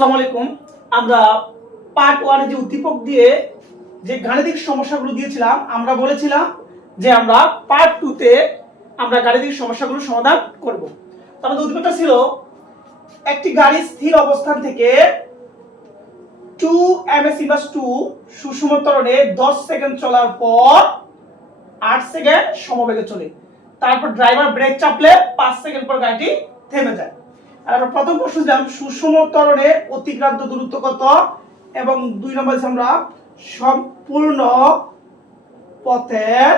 আসসালামু আলাইকুম। আমরা পার্ট 1 এ যে উদ্দীপক দিয়ে যে গাণিতিক সমস্যাগুলো দিয়েছিলাম, আমরা বলেছিলাম যে আমরা পার্ট 2 তে আমরা গাণিতিক সমস্যাগুলো সমাধান করব। তো আমাদের উদ্দীপকটা ছিল একটি গাড়ি স্থির অবস্থান থেকে 2 ms/2 সুষম ত্বরণে 10 সেকেন্ড চলার পর 8 সেকেন্ড সমবেগে চলে। তারপর ড্রাইভার ব্রেক চাপলে 5 সেকেন্ড পর গাড়িটি থেমে যায়। আর আমরা প্রথম প্রশ্ন দিলাম সুষম ত্বরণে অতিক্রান্ত দূরত্ব কত, এবং 2 নম্বর দিলাম আমরা সম্পূর্ণ পথের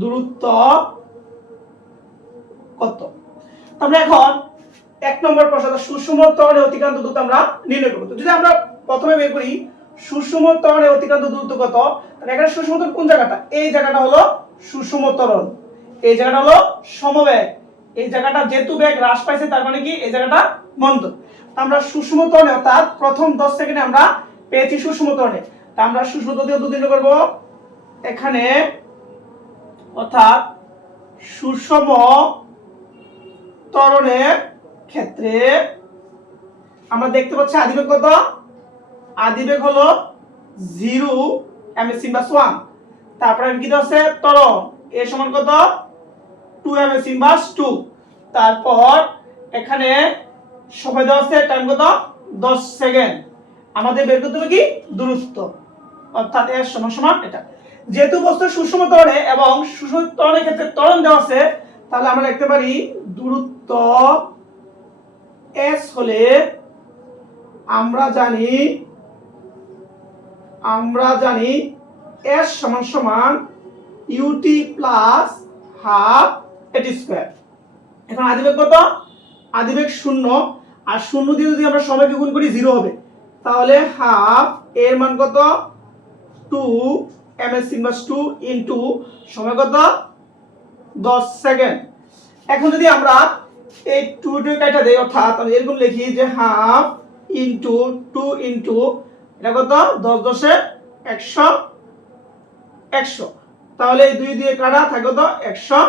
দূরত্ব কত। আমরা এখন 1 নম্বর প্রশ্ন সুষম ত্বরণে অতিক্রান্ত দূরত্ব আমরা নির্ণয় করব। তো যদি আমরা প্রথমে বের করি সুষম ত্বরণে অতিক্রান্ত দূরত্ব কত, তাহলে এখানে সুষম ত্বরণ কোন জায়গাটা, এই জায়গাটা হলো সুষম ত্বরণ, এই জায়গাটা হলো সমবেগ, এই জায়গাটা যেহেতু বেগ হ্রাস পাইছে তার মানে কি এই জায়গাটা মন্দ। আমরা সুষম ত্বরণে অর্থাৎ প্রথম 10 সেকেন্ডে আমরা পেয়েছি সুষম ত্বরণে, তা আমরা সুষম ত্বরণ দিয়ে দুদিন করব এখানে, অর্থাৎ সুষম ত্বরণের ক্ষেত্রে আমরা দেখতে পাচ্ছি আদিবেগ কত, আদিবেগ হলো 0 ms/1। তারপরে কি দেওয়া আছে ত্বরণ এ সমান কত 2 ms/2। তারপর এখানে সময় দেওয়া আছে টাইম কত 10 সেকেন্ড। আমাদের বের করতে হবে কি দূরত্ব, অর্থাৎ এর সমান এটা। যেহেতু বস্তু সুষম ত্বরণে এবং সুষম ত্বরণের ক্ষেত্রে ত্বরণ দেওয়া আছে, তাহলে আমরা লিখতে পারি দূরত্ব s হলে আমরা জানি s সমান ut প্লাস হাফ এটি স্কয়ার। এখন আদিবেগ কত, আদিবেগ 0, আর 0 দিয়ে যদি আমরা সময়কে গুণ করি 0 হবে, তাহলে হাফ এর মান কত 2 ms/2 ইনটু সময় কত 10 সেকেন্ড। এখন যদি আমরা এই 2 কাটা দেই, অর্থাৎ আমরা এরকম লিখি যে হাফ ইনটু 2 ইনটু এটা কত 10 10 100 100, তাহলে এই 2 দিয়ে কাটা থাকে কত 100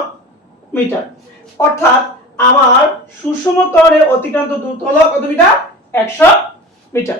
মিটার। অর্থাৎ আমার সুষম ত্বরণে অতিক্রান্ত দূরত্ব হলো কত মিটার 100 মিটার।